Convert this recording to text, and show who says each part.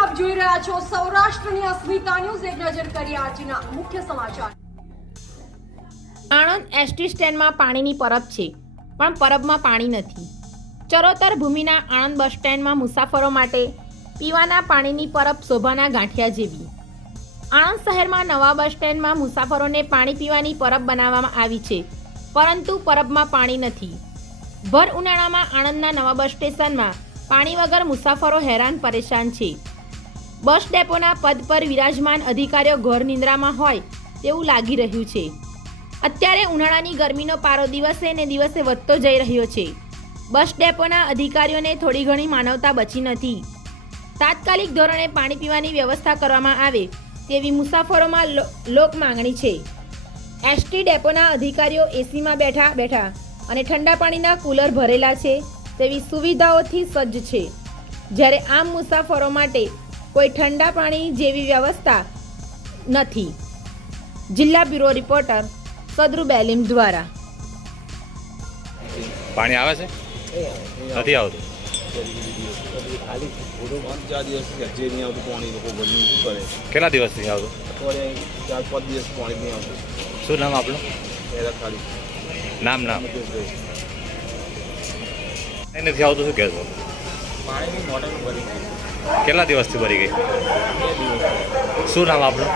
Speaker 1: આપ જોઈ રહ્યા છો સૌરાષ્ટ્રની અસ્મિતા ન્યૂઝ. એક નજર કરીએ આજના મુખ્ય સમાચાર.
Speaker 2: આણંદ એસટી સ્ટેન્ડમાં પાણીની પરબ છે, પણ પરબમાં પાણી નથી. ચરોતર ભૂમિના આણંદ બસ સ્ટેન્ડમાં મુસાફરો માટે પીવાના પાણીની પરબ શોભાના ગાંઠિયા જેવી. આણંદ શહેરમાં નવા બસ સ્ટેન્ડમાં મુસાફરોને પાણી પીવાની પરબ બનાવવામાં આવી છે, પરંતુ પરબમાં પાણી નથી. ભર ઉનાળામાં આણંદના નવા બસ સ્ટેશનમાં પાણી વગર મુસાફરો હેરાન પરેશાન છે. બસ ડેપોના પદ પર વિરાજમાન અધિકારીઓ ઘર નિંદ્રામાં હોય તેવું લાગી રહ્યું છે. અત્યારે ઉનાળાની ગરમીનો પારો દિવસે ને દિવસે વધતો જઈ રહ્યો છે. બસ ડેપોના અધિકારીઓને થોડી ઘણી માનવતા બચી નથી. તાત્કાલિક ધોરણે પાણી પીવાની વ્યવસ્થા કરવામાં આવે તેવી મુસાફરોમાં લોક માંગણી છે. એસટી ડેપોના અધિકારીઓ એસીમાં બેઠા બેઠા અને ઠંડા પાણીના કુલર ભરેલા છે તેવી સુવિધાઓથી સજ્જ છે. જ્યારે આમ મુસાફરો માટે કોઈ ઠંડા પાણી જેવી વ્યવસ્થા નથી. જિલ્લા બ્યુરો રિપોર્ટર સદરુ બેલીમ દ્વારા.
Speaker 3: પાણી આવે છે?
Speaker 4: નથી
Speaker 3: આવતું? કેટલા દિવસથી આવતું
Speaker 4: ચાર પાંચ દિવસ પાણી નહીં આવતું?
Speaker 3: શું નામ આપણું નામ નામ. નથી આવતું, શું કહેશો?
Speaker 5: પાણીની મોટર ભરી
Speaker 3: કેટલા દિવસથી ભરી ગઈ? શું નામ આપણું